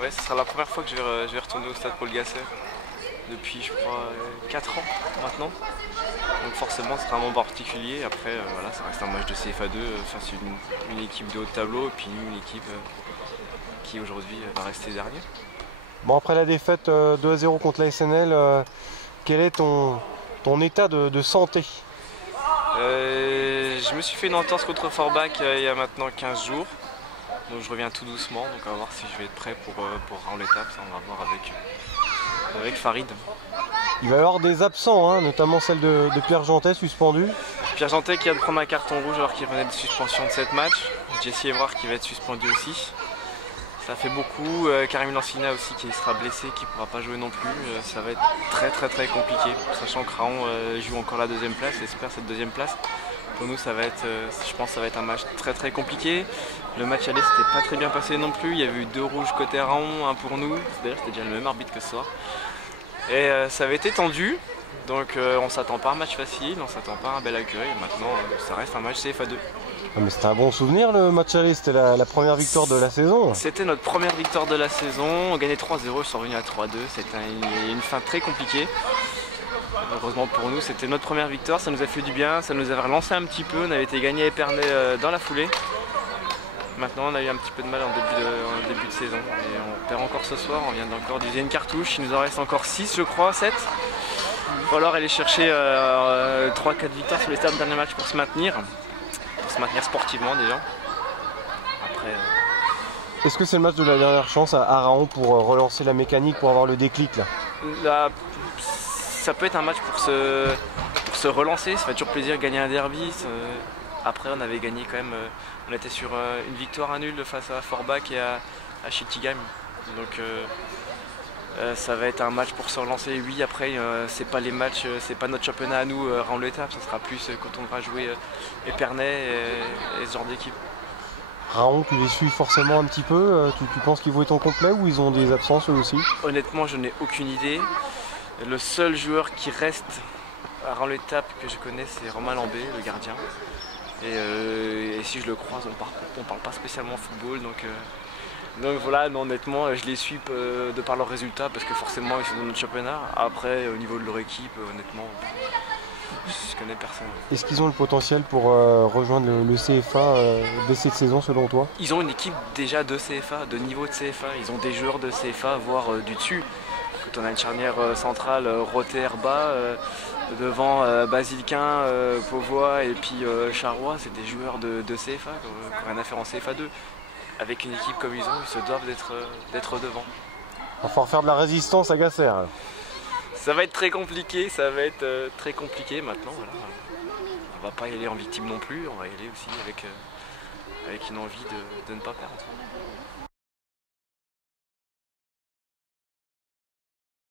Ouais, ce sera la première fois que je vais retourner au stade Paul Gasser depuis, je crois, 4 ans maintenant. Donc forcément, ce sera un moment particulier. Après, voilà, ça reste un match de CFA2 face à une équipe de haut de tableau et puis nous, une équipe qui aujourd'hui va rester dernier. Bon, après la défaite 2-0 contre la SNL, quel est ton état de santé? Je me suis fait une entorse contre Forbach il y a maintenant 15 jours. Donc je reviens tout doucement, donc on va voir si je vais être prêt pour rendre l'étape. Ça, on va voir avec Farid. Il va y avoir des absents, hein, notamment celle de Pierre Jantet suspendu. Pierre Jantet qui vient de prendre un carton rouge alors qu'il revenait de suspension de 7 matchs. Jesse Evrard qui va être suspendu aussi. Ça fait beaucoup. Karim Lancina aussi qui sera blessé, qui ne pourra pas jouer non plus. Ça va être très compliqué, sachant que Raon joue encore la deuxième place, espère cette deuxième place. Pour nous, ça va être, je pense que ça va être un match très compliqué. Le match aller s'était pas très bien passé non plus. Il y avait eu 2 rouges côté Raon, 1 pour nous. D'ailleurs, c'était déjà le même arbitre que ce soir. Et ça avait été tendu. Donc on s'attend pas à un match facile, on s'attend pas à un bel accueil. Maintenant, ça reste un match CFA2. Ah, mais c'était un bon souvenir le match aller, c'était la première victoire de la saison. C'était notre première victoire de la saison. On gagnait 3-0, ils sont revenus à 3-2. C'était une fin très compliquée. Heureusement pour nous, c'était notre première victoire, ça nous a fait du bien, ça nous avait relancé un petit peu, on avait été gagné à Épernay dans la foulée. Maintenant on a eu un petit peu de mal en début de saison et on perd encore ce soir, on vient encore d'user une cartouche, il nous en reste encore 6 je crois, 7. Il va falloir aller chercher 3-4 victoires sur les 7 derniers matchs pour se maintenir sportivement déjà. Après, Est-ce que c'est le match de la dernière chance à Raon pour relancer la mécanique, pour avoir le déclic là? Ça peut être un match pour se relancer, ça fait toujours plaisir de gagner un derby. Après on avait gagné quand même, on était sur une victoire à nul face à Forbach et à Schiltigheim. Donc ça va être un match pour se relancer. Oui, après c'est pas les matchs, c'est pas notre championnat à nous rendre l'étape, ça sera plus quand on va jouer Épernay et ce genre d'équipe. Raon, tu les suis forcément un petit peu, tu penses qu'ils vont être en complet ou ils ont des absences eux aussi? Honnêtement je n'ai aucune idée. Le seul joueur qui reste à rendre l'étape que je connais, c'est Romain Lambé, le gardien. Et si je le croise, on parle pas spécialement football. Donc voilà, non, honnêtement, je les suis de par leurs résultats parce que forcément ils sont dans notre championnat. Après, au niveau de leur équipe, honnêtement, je connais personne. Est-ce qu'ils ont le potentiel pour rejoindre le CFA dès cette saison selon toi? Ils ont une équipe déjà de CFA, de niveau de CFA. Ils ont des joueurs de CFA, voire du dessus. Quand on a une charnière centrale Rotter-Bas, devant Basilquin, Pauvois et puis Charrois, c'est des joueurs de CFA qui ont rien à faire en CFA2. Avec une équipe comme ils ont, ils se doivent d'être devant. Il va falloir faire de la résistance à Gasser. Ça va être très compliqué, maintenant. Voilà. On va pas y aller en victime non plus, on va y aller aussi avec une envie de ne pas perdre.